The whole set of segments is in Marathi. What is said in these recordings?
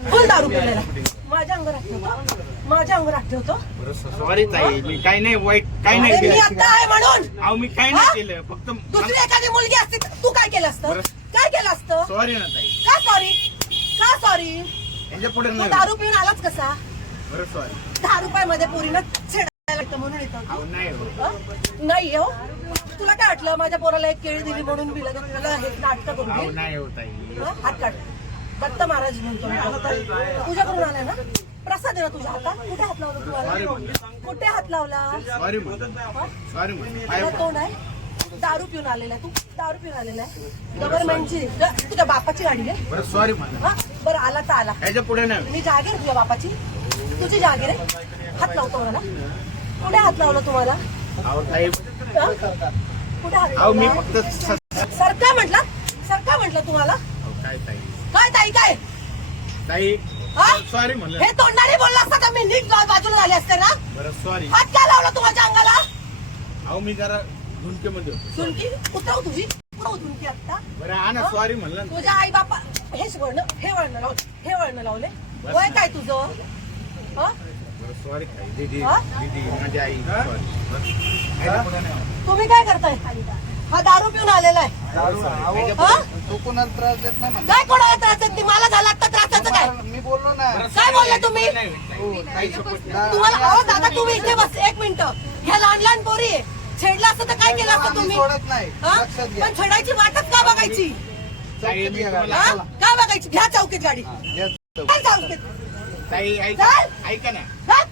फुल दारू पिलेला माझ्या अंगावर ठेवतो, माझ्या अंगावर ठेवतो. सॉरी ताई, मी काही नाही वाईट, काही नाही मी केलं. आता आहे म्हणून अहो मी काही नाही केलं, फक्त दुसरी एखादी मुलगी असती तर तू काय केलं असतं? काय केलं असतं? सॉरी ना ताई. का सॉरी? का सॉरी? याच्या पुढे तू नाही. दारू पिऊन आलाच कसा? बरं सॉरी. 10 रुपयामध्ये पोरीनं छेडायला लागतं म्हणून येतो. अहो नाही हो. नाही हो, तुला काय वाटलं माझ्या पोराला एक केळी दिली म्हणून मी लगेच तुला हे नाटक करून अहो देईन? नाही हो ताई. हात काढ. दत्त महाराज म्हणतो मी आता. तुझ्याकडून आलाय ना प्रसाद आहे ना तुझ्या हातात. कुठे हात लावला तुम्हाला? कुठे हात लावला? सॉरी म्हणतो. सॉरी तुला म्हणतो. तोंड आहे? दारू पिऊन आलेला आहे तू, दारू पिऊन आलेला आहे. गव्हर्नमेंटची तुझ्या बापाची गाडी आहे. बरं सॉरी म्हणतो. हा बरं आला तर आला. याच्या पुढे नाही. मी जागीर तुझ्या बापाची, तुझी जागीर आहे. हात लावतो मला. कुठे हात लावला तुम्हाला? अहो ताई, हा? कुठे हात अहो मी लावला? फक्त सरका म्हटलं, सरका म्हटलं तुम्हाला. अहो काय ताई. काय ताई काय? ताई हा? सॉरी म्हणलं. हे तोंडाने बोलला असता तर मी नीट बाजूला झाले असते ना. बरं सॉरी. हात काय लावला तुमच्या अंगाला? अहो मी जरा झुंकेमध्ये होतो. झुणकी उतरव तुझी, उतरव झुणकी आता. बरं हा ना सॉरी म्हणलं ना. तुझ्या आई बापा हेच वळण, हे वळण लावले, हे वळण लावले. वय काय तुझं? हा? बरं सॉरी ताई. दीदी हा? दीदी माझी आई सॉरी. याच्या पुढे नाही. तुम्ही काय करताय? हा दारू पिऊन आलेला आहे. हा? तू कोणाला त्रास देत नाही म्हणा. काय कोणाला त्रास देत नाही? मला झाला आता त्रासाचं काय? मी बोललो ना. काय बोलले तुम्ही? ताई support नाही. तुम्हाला अहो दादा तुम्ही इथे बस एक मिनिट. ह्या लहान लहान पोरी आहे. छेडलं असतं तर काय केलं असतं आम्ही तुम्ही? सोडत नाही. हा? लक्षात घ्या. पण छेडायची वाटच का बघायची? ताई मी तुम्हाला हा? का बघायची? घ्या चौकीत गाडी. या. काय चौकीत? ताई ऐका चल. ऐका ना. चल.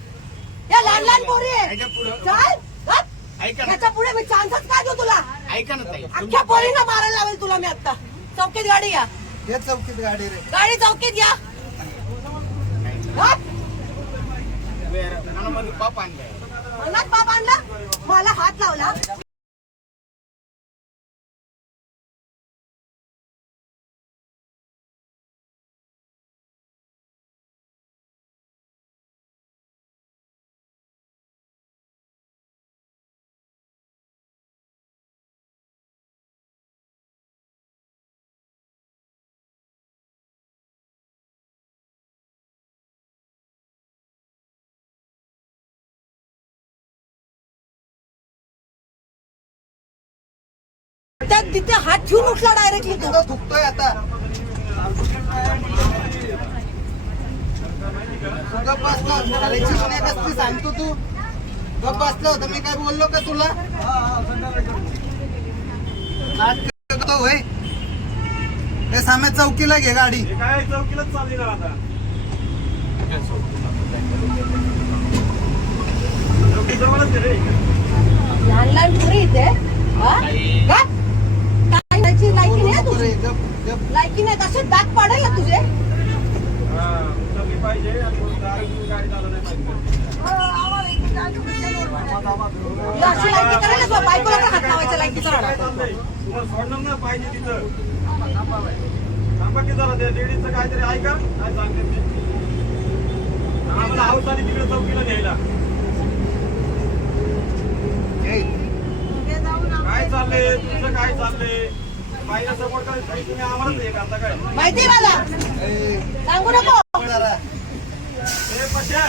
या लहान लहान पोरी आहे. याच्या पुढं चल. चल. ऐका ना. ह्याच्या पुढे मी चान्सच काय देऊ तुला? ऐका ना ताई. अख्ख्या पोरींना मारायला लावेल तुला मी आता. चौकीत गाडी या. या चौकीत गाडी रे. गाडी चौकीत या. हा? मनामध्ये पाप आणलाय. मनात बाप आणला, मला हात लावला. त्या तिथे हात ठेवून उठला डायरेक्टली तू. तिथं थुकतोय आता. तू गप्प बसलो. घालायची पण एक असती सांगतो तू. गप्प बसलो होतं मी काय बोललो का तुला? नाटक करतो होय. ते सामे चौकीला घे गाडी. काय चौकीलाच चालली ना आता. चौकी जवळच आहे रे. लहान लहान पोरी इथे. हा? का? काय त्याची लायकी नाही बोलू नको रे. तुझी. गप्प गप्प. लायकी नाही तसे दात पडेल ना तुझे. हा, उतरली पाहिजे आणि कोणी दारू पिऊन गाडी चालवली नाही पाहिजे. ही अशी लायकी करायला तुझ्या बायकोला पण हात लावायच्या लायकीचा काय राहणार. चाललंय? तुम्हाला सोडणं ना पाहिजे तिथं. थांबा की जरा त्या लेडीजचं काहीतरी ऐका काय सांगते ते. आम्हाला हाऊस आली तिकडे चौकीला न्यायला. ए, काय चाललंय तुमचं, काय चाललंय? बाईला सपोर्ट करायचं तुम्ही आम्हालाच हे करता काय? माहिती मला ए, सांगू नको. जरा. हे पश्या.